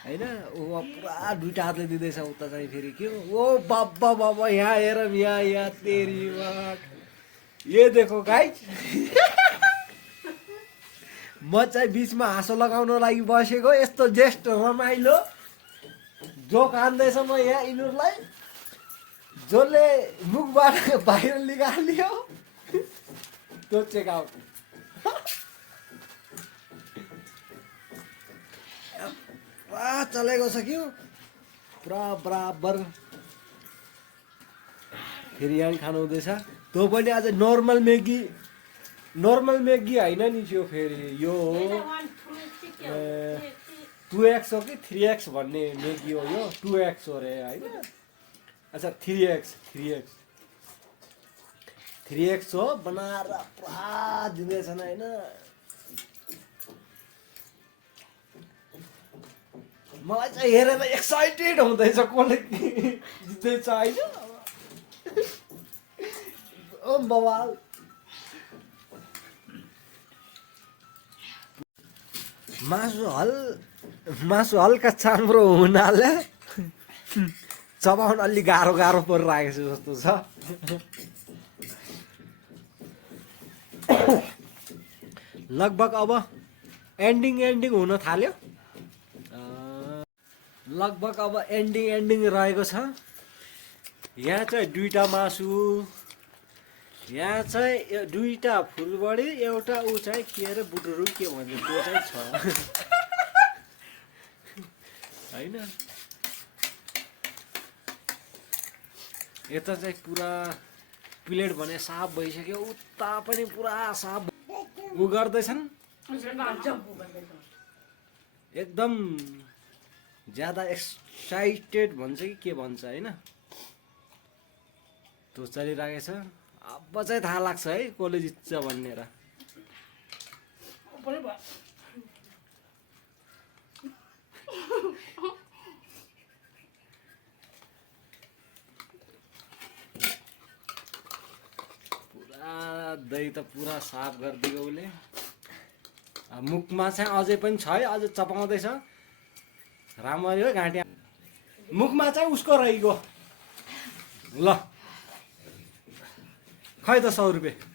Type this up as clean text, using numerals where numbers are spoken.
होइन ऊ पुरा दुइटा हातले दिँदैछ उता चाहिँ फेरि के ओ बाबा बाबा यहाँ हेर यहाँ तेरी बात ये देखो गाइज म चाहिँ बिचमा हाँसो लगाउन लागि बसेको यस्तो जेस्ट रमाइलो जोक हान्दैछ म यहाँ यिनीहरूलाई जसले मुखबाट बाहिर निकाल्यो त्यो चेक आउट पुरा चलेको छ कि पुरा बराबर फेरि यहाँ खानु हुँदैछ त्यो पनि आज नर्मल म्यागी होइन नि त्यो फेरि यो 2x हो कि 3x भन्ने म्यागी हो यो 2x हो रे होइन अच्छा 3x हो बनाएर पुरा दिँदैछन् होइन मलाई चाहिँ हेरेर एक्साइटेड हुँदैछ कसले जित्दैछ होइन ओ बवाल मासु हल्का चाम्रो हुनाले चबाउन अलि गाह्रो परिरहेको छु जस्तो छ लगभग अब एन्डिङ हुन थाल्यो लगभग अब एन्डिङ रहेको छ यहाँ चाहिँ दुईटा मासु यहाँ चाहिँ दुईटा फुलबडी एउटा ऊ चाहिँ के अरे बुटुरु के भन्छ त्यो चाहिँ छ होइन यता चाहिँ पुरा प्लेट भने साफ भइसक्यो उता पनि पुरा साफ उ गर्दैछन् एकदम ज्यादा एक्साइटेड भन्छ कि के भन्छ होइन त्यो चलिरहेको छ अब चाहिँ थाहा लाग्छ है कसले जित्छ भनेर पुरा दही त पुरा साफ गरिदिएको उसले मुखमा चाहिँ अझै पनि छ है अझै चपाउँदैछ राम्ररी हो घाँटी मुखमा चाहिँ उसको रहिगयो ल खै त 100 रुपियाँ